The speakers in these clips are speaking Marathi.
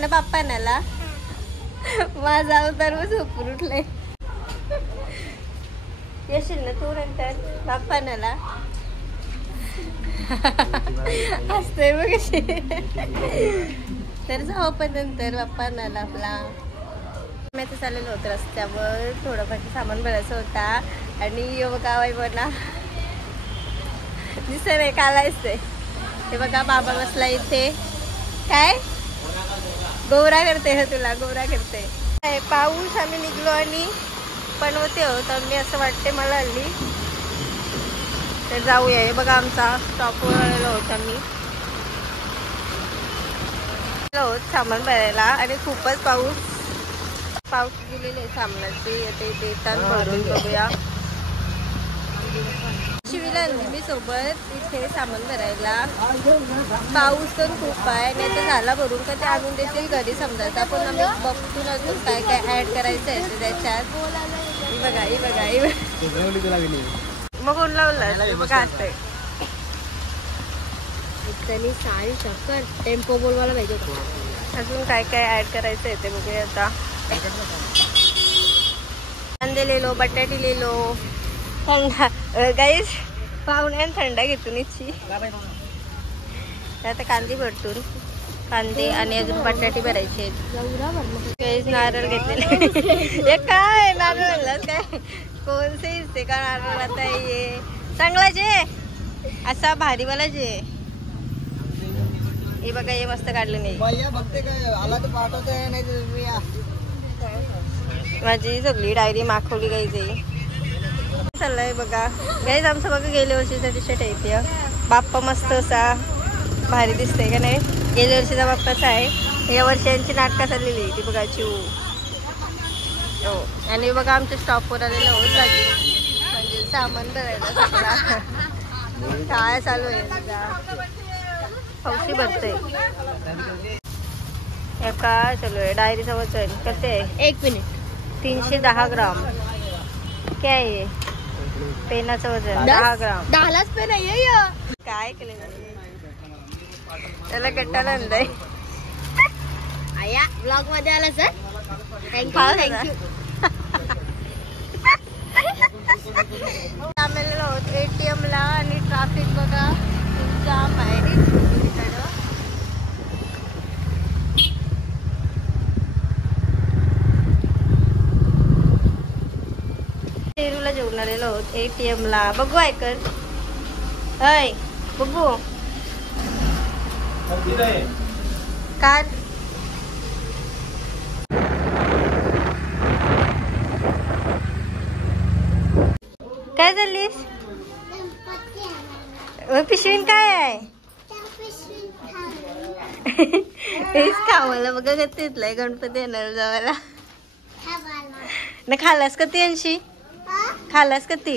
ना बाप्पानाला. माझा अवतार झोपून उठलाय. येशील ना तू नंतर बाप्पानाला. हसतोय बघ कशी. तर जाऊ आपण नंतर बाप्पानाला आपला. मी आता चाललेलो होतं रस्त्यावर, थोडंफार सामान भरायचं होता. आणि बघा बाई बना दिसत नाही कालायचंय. हे बघा बाबा बसला इथे. काय गोरा करते हो तुला, गोरा करते. पाऊस आम्ही निघलो आणि पनवते होत मी असं वाटते मला हल्ली. तर जाऊया. हे बघा आमचा स्टॉपवर आलेलो होत आम्ही सामान भरायला. आणि खूपच पाऊस दिलेले सामनाची. आता इथे येतात भरून बघूया. शिवीला मी सोबत इथे सामान भरायला. पाऊस पण खूप आहे आणि आता झाला भरून का ते आणून देतील घरी समजायचं. आपण आम्ही बघतून अजून काय काय ऍड करायचं आहे त्याच्यात. बघा ही बघा मग ऊन लावलं बघा. असतंय त्यांनी साडी चक्कर टेम्पो बोलवायला पाहिजे. अजून काय काय ऍड करायचं आहे ते बघूया आता. कांदे लिहिलो, बटाटे लिहिलो. थंडा गाईस पाहुण्यानं थंडा घेतून इच्छी. आता कांदे भरतून कांदे आणि अजून बटाटे भरायचे. गाईस नारळ घेतलेले. हे काय नारळ आणलास काय? कोणते इथे का नारळ? आता ये चांगला जे असा भारीवाला जे. हे बघा हे मस्त काढलं नाही. माझी सगळी डायरी माखवली गाईच चाललंय बघा. गाईज आमचं बघा गेल्या वर्षीचा टी शर्ट येते. बाप्पा मस्त असा भारी दिसतंय का नाही. गेल्या वर्षीचा बाप्पाचा आहे. या वर्षी यांची नाटकं चाललेली आहे ती बघा चिव. हो आणि बघा आमच्या स्टॉपवर आलेलं होत जागी म्हणजे सामान भरायला सगळा. काय चालू आहे हौशी भरतंय. काय चालू आहे डायरीचं वजन कसं आहे? 1 मिनिट 310 ग्राम. क्या आहे पेनाचं वजन? 10 ग्राम. 10लाच पेन आहे. काय केलं त्याला गट्टाला आणलंय. आया ब्लॉग मध्ये आला सर. थँक्यू. आम्हाला होत ATM ला आणि ट्रॅफिक बघा जाम आहे. शेरूला जेवण आलेलो आहोत ATM ला. बघू ऐकर हय बघू कार काय झालीस? पिशवीन काय आहे? तेच खावायला बघा का तिथलाय गणपती येणार जावायला ना. खालास का ती अंशी? खालास का ती?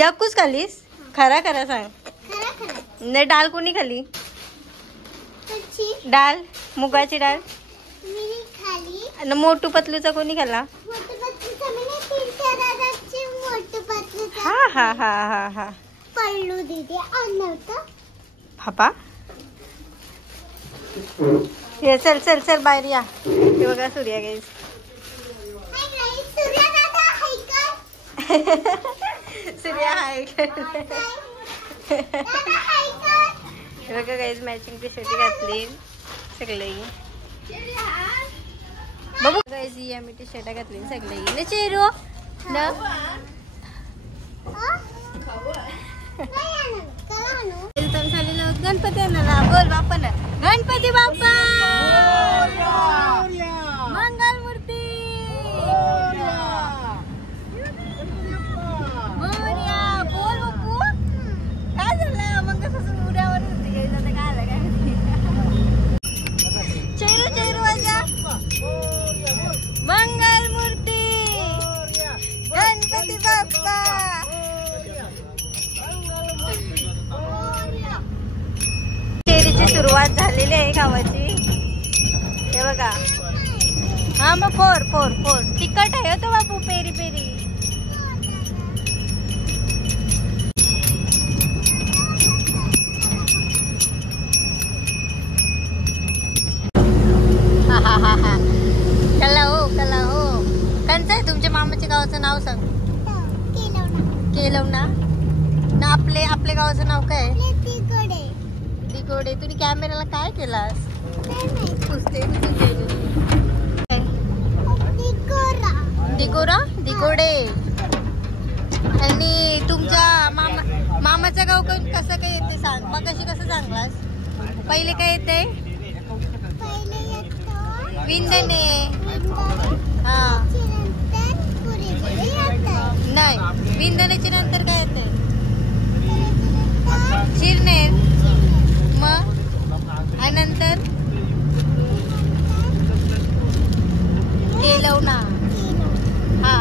यकूच खालीस? खरा खरा सांग. नाही डाळ कोणी खाली? डाळ मुगाची डाळ मोठू पतलूचा कोणी खाला? हा हा हा हा हा पल्लू दीदी पापा. ये चल चल चल बाहेर या. हे बघा सूर्या गाईस. सूर्या हाय बघा गाईस मॅचिंगची शर्ट घातली सगळे. बघू गाईस ही आम्ही टी शर्ट घातली सगळे. चेरू न गणपती आणला. बोल बाप्पा ना. गणपती बाप्पा मंगलमूर्ती मोरया. बोल बाप्पू काय झालं? मग कसं उड्यावर होती काय आलं काय? चेरू चेरू वाजा. मंगलमूर्ती गणपती बाप्पा. सुरुवात झालेली आहे गावाची. हे बघा हा मग फोर फोर फोर तिखट आहे तो बापू. पेरी पेरी केलव ना ना आपले गावाचं नाव काय? दिगोडे. तुम्ही कॅमेराला काय केलास? पुसते दिगोरा दिगोडे. आणि तुमच्या मामाचं गाव कसं काय येते सांग. मग कशी कसं सांगलास? पहिले काय येते? विंदणे. हा नाही, विंदण्याच्या नंतर काय येते? शिरनेर. मग आणि नंतर केलवना. हा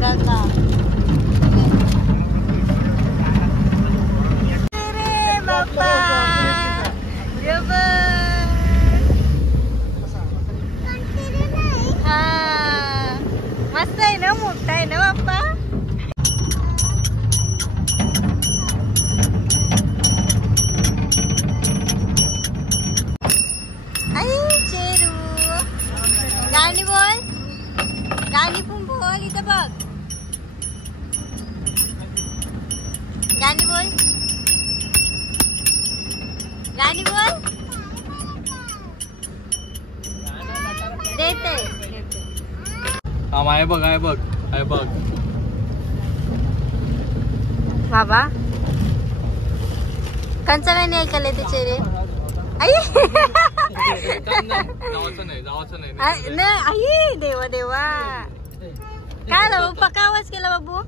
गंगा. अरे बाप्पा हा मस्त आहे ना, मोठा आहे ना बाप्पा. चेरू गाणी बोल, गाणी पण बोल. इथं बघ, गाणी बोल, गाणी बोल. देते आहे बघ, आहे बघ, आहे बघ बाबा. कंचा गाणी ऐकायला ते चेहरे. आई आई देवा देवा. काय झालं? पक्का आवाज केला बाबू,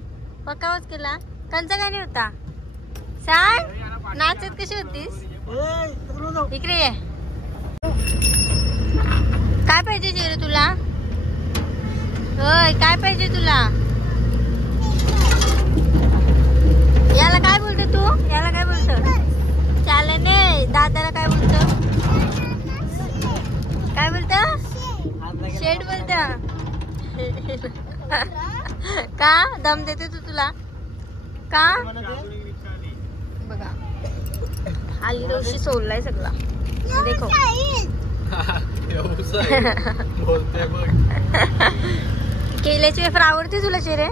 पक्का आवाज केला. कंचा गाणी होता सांग. नाचत कशी होतीस? इकडे ये. काय पाहिजे चेहरे तुला? होय काय पाहिजे तुला? याला काय बोलतो तू? याला काय बोलतो? चालने. दादाला काय बोलतो? काय बोलतो? शेड बोलतो. का दम देते तू तुला? का बघा आली रोशी सोडलाय सगळा. देखो केल्याची वेफर आवडते तुला चेहरे?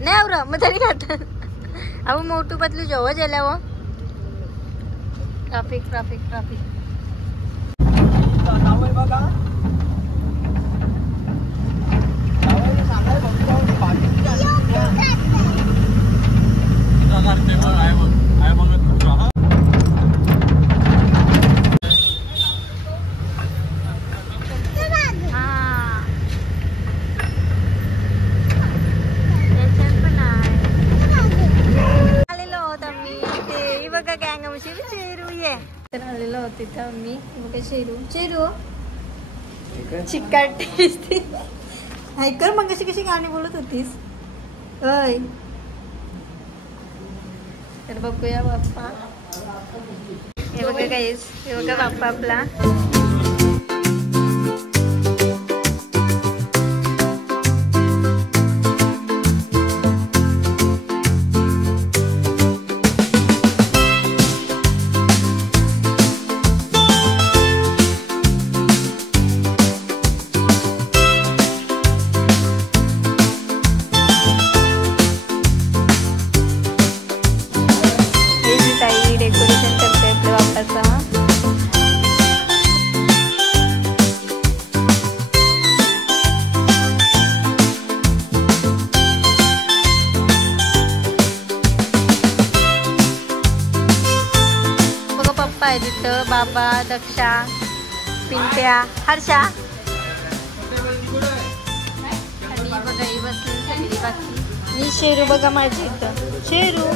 नाही आवड मग तरी खात. अहो मोठू पतलू जेव्हा जेल्या व ट्राफिक ट्राफिक ट्राफिक. आलेलो होतो तिथं आम्ही. बघा शेरू शेरू चिकट ऐकर. मग कशी कशी गाणी बोलत होतीस? होय तर बघूया बाप्पा. हे बघा गाईस, हे बघा बाप्पा आपला. डेकोरेशन करते आपल्या बाप्पाचा. बघा पप्पा आहे तिथं, बाबा, दक्षा, पिंट्या, हर्षा आणि बघा ही बसली सगळी बाकी. ही शेरू बघा माझी इथं शेरू.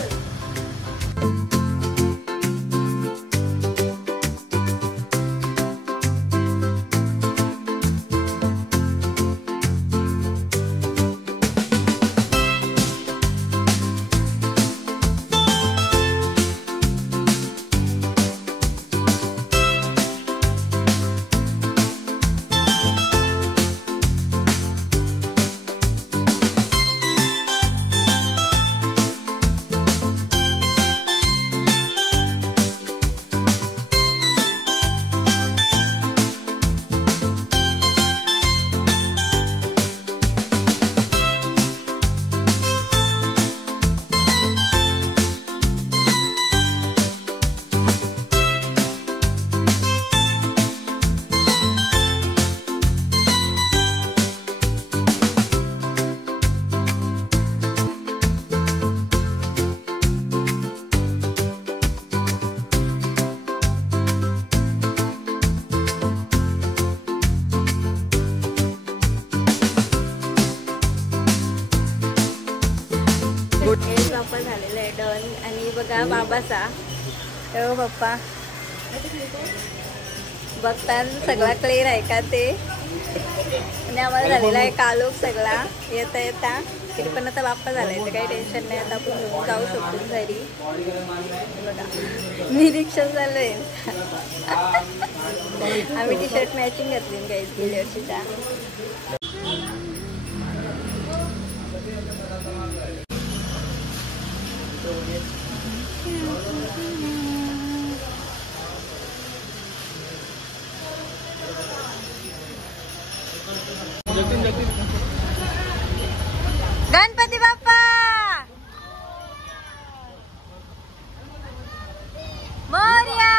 हेच बाप्पा झालेला आहे डन. आणि बघा बाबाचा बाप्पा बघताना सगळा क्लिअर आहे का ते. आणि आम्हाला झालेला आहे कालोख सगळा येता येता. तरी पण आता बाप्पा झालाय तर काही टेन्शन नाही. आता आपण घेऊन जाऊ शकतो घरी. बघा निरीक्षण चालू आहे. आम्ही टी शर्ट मॅचिंग घातली काही गेल्या वर्षीच्या. गणपती बाप्पा मोरया.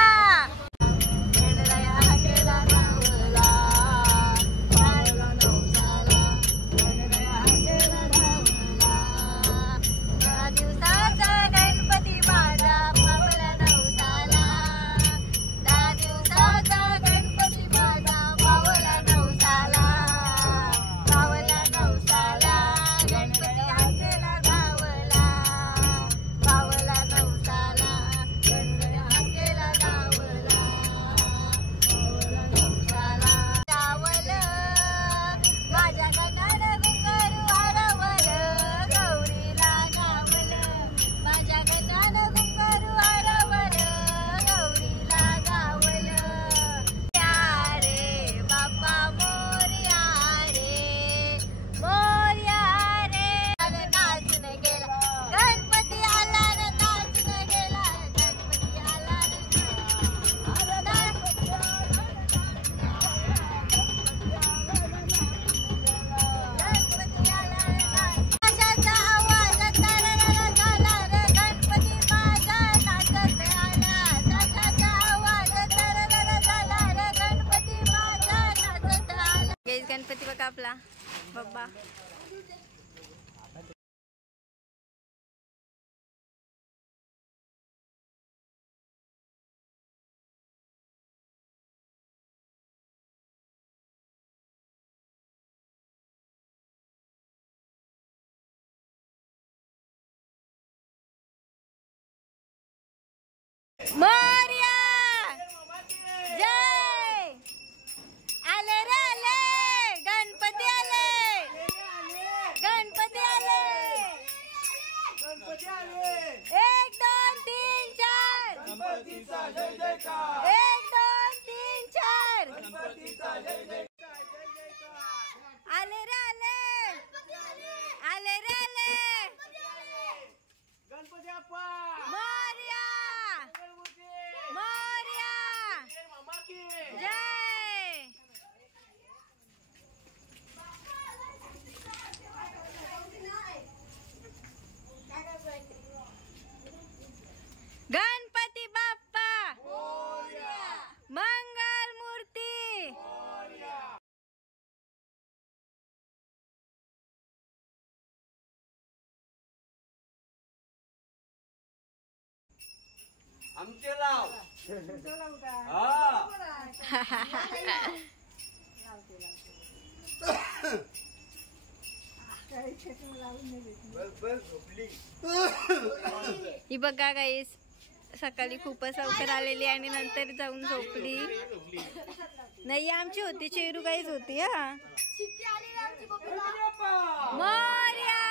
गणपती बघा आपला बाप्पा. मोरया जय. आले रे आले गणपती आले. गणपती आले. 1 2 3 4. 1 2 3 4. आले रे आले. आले रे आले. गणपती बाप्पा मोरया. मोरया जय. गणपती बाप्पा मंगल मूर्ती. आमचे लाव. ही बघा गाईस सकाळी खूपच लवकर आलेली आणि नंतर जाऊन झोपली. नाही आमची होती चेरू गाईच होती. हा मोरया.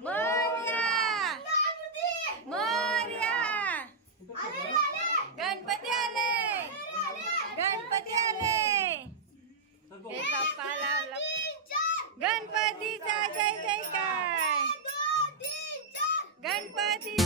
मोरया. मोरया. गणपती आले. गणपती आले. गणपतीचा जय जयकार. गणपती